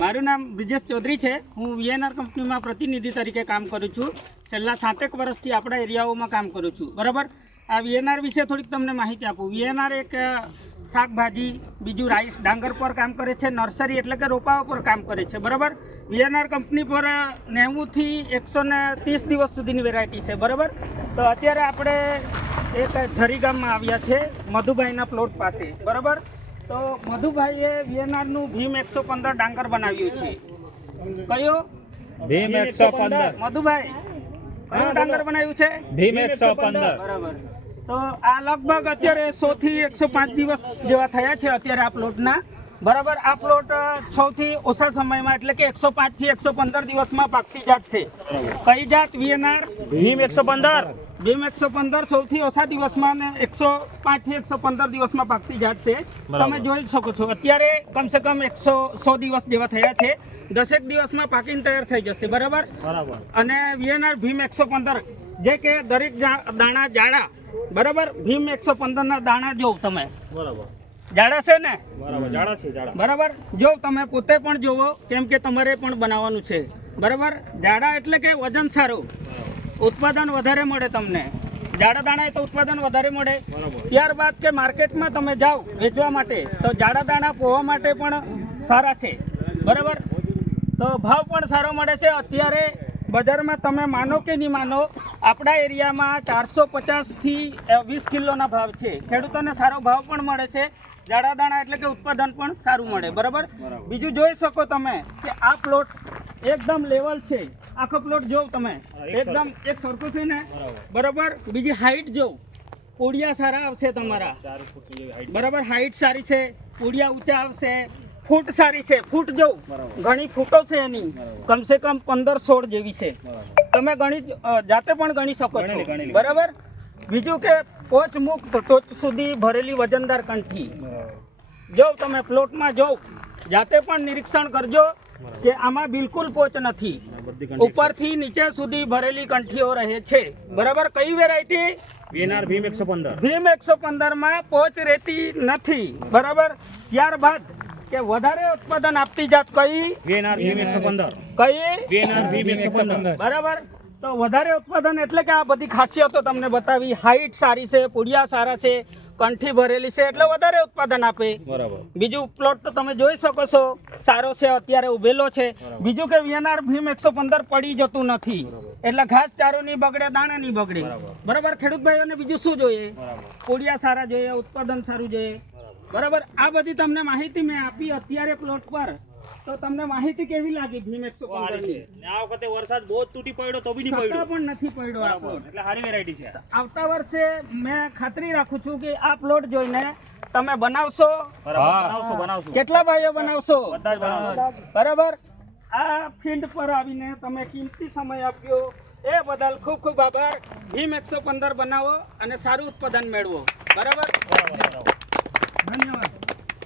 મારું નામ બ્રિજેશ ચૌધરી છે। હું વીએનઆર કંપનીમાં પ્રતિનિધિ તરીકે કામ કરું છું। છેલ્લા 7 વર્ષથી આપણા એરિયાઓમાં કામ કરું છું, બરાબર। આ વીએનઆર વિશે થોડીક તમને માહિતી આપું। વીએનઆર એક શાકભાજી, બીજું રાઈસ, ડાંગર પર કામ કરે છે, નર્સરી એટલે કે રોપાઓ પર કામ કરે છે, બરાબર। વીએનઆર કંપની પર 90 થી 130 દિવસ સુધીની વેરાયટી છે, બરાબર। તો અત્યારે આપણે એક ઝરી ગામમાં આવ્યા છે, મધુભાઈના પ્લોટ પાસે, બરાબર। તો મધુભાઈએ વીએનઆરનું ભીમ 115 ડાંગર બનાવ્યું છે। કયો? ભીમ 115। મધુભાઈ કયું ડાંગર બનાવ્યું છે? ભીમ 115। બરાબર। તો આ લગભગ અત્યારે 100 થી 105 દિવસ જેવા થયા છે અત્યારે આ પ્લોટના, બરાબર। આ પ્લોટ સૌથી ઓછા સમયમાં એટલે કે 105 થી 115 દિવસમાં પાકતી જાત છે। કઈ જાત? વીએનઆર ભીમ 115। ભીમ 115 સૌથી ઓછા દિવસમાં ને 105 થી 115 દિવસમાં પાકતી જાત છે। તમે જોઈ શકો છો અત્યારે કમસે કમ 100 દિવસ જેવા થયા છે। 10 દિવસમાં પાકીને તૈયાર થઈ જશે, બરાબર। અને વીએનઆર ભીમ 115 જે કે દરેક દાણા જાડા, બરાબર। ભીમ 115 ના દાણા જોવ તમે, બરાબર, જાડા છે ને? બરાબર, જાડા છે, જાડા, બરાબર। જો તમે પોતે પણ જોવો, કેમ કે તમારે પણ બનાવવાનું છે, બરાબર। જાડા એટલે કે વજન સારું, ઉત્પાદન વધારે મળે તમને। જાડા દાણા તો ઉત્પાદન વધારે મળે। ત્યારબાદ કે માર્કેટમાં તમે જાઓ વેચવા માટે તો જાડા દાણા પોવા માટે પણ સારા છે, બરાબર। તો ભાવ પણ સારો મળે છે। અત્યારે બજારમાં તમે માનો કે નહીં માનો, આપણા એરિયામાં 450 થી 20 કિલોના ભાવ છે। ખેડૂતોને સારો ભાવ પણ મળે છે। જાડા દાણા એટલે કે ઉત્પાદન પણ સારું મળે, બરાબર। બીજું જોઈ શકો તમે કે આ પ્લોટ એકદમ લેવલ છે। આખો પ્લોટ જોવ તમે, એકદમ એક સરખો છે ને, બરાબર। બીજી હાઈટ જોવ, પૂડિયા સારા આવશે તમારા, બરાબર। હાઈટ સારી છે, પૂડિયા ઊંચા આવશે, ફૂટ સારી છે। ફૂટ જોવ, ઘણી ફૂટો છે એની, કમસે કમ 15-16 જેવી છે। તમે ગણી જાતે પણ ગણી શકો છો, બરાબર। બીજું કે પોચ મુક્ત ટોચ સુધી ભરેલી વજનદાર કંઠી જો તમે પ્લોટમાં જોવ, જાતે પણ નિરીક્ષણ કરજો કે આમાં બિલકુલ પોચ નથી, ઉપરથી નીચે સુધી ભરેલી કંઠીઓ રહે છે, બરાબર। કઈ વેરાયટી? વીએનઆર ભીમ 115। ભીમ 115 માં પોચ રહેતી નથી, બરાબર। ત્યારબાદ કે વધારે ઉત્પાદન આપતી જાત કઈ? વીએનઆર ભીમ 115। કઈ? વીએનઆર ભીમ 115, બરાબર। તો વધારે ઉત્પાદન એટલે કે આ બધી ખાસિયતો તમને બતાવી। હાઈટ સારી છે, પૂડિયા સારા છે, કંઠી ભરેલી છે, એટલે વધારે ઉત્પાદન આપે, બરાબર। બીજું પ્લોટ તો તમે જોઈ શકો છો, સારો છે, અત્યારે ઉભેલો છે। બીજું કે વીએનઆર ભીમ 115 પડી જતું નથી, એટલે ઘાસ ચારો નહીં બગડે, દાણા નહીં બગડે, બરાબર। ખેડૂત ભાઈઓને બીજું શું જોઈએ? પૂડિયા સારા જોઈએ, ઉત્પાદન સારું જોઈએ, બરાબર। આ બધી તમને માહિતી મેં આપી અત્યારે પ્લોટ પર। તો તમને માહિતી કેવી લાગી ભીમ 115 ની? આ વખતે વરસાદ બહુ તૂટી પડ્યો તો બી નહીં છતાં પડ્યો, પણ નથી પડ્યો આ પ્લોટ, એટલે સારી વેરાયટી છે। આવતા વર્ષે મેં ખાતરી રાખું છું કે આ પ્લોટ જોઈને તમે બનાવશો। બનાવશું। કેટલા ભાઈઓ બનાવશો? બધા જ બનાવશું, બરાબર। આ ફિલ્ડ પર આવીને તમે કિંમતી સમય આપ્યો એ બદલ ખૂબ ખૂબ આભાર। ભીમ 115 બનાવો અને સારું ઉત્પાદન મેળવો, બરાબર। ધન્યવાદ।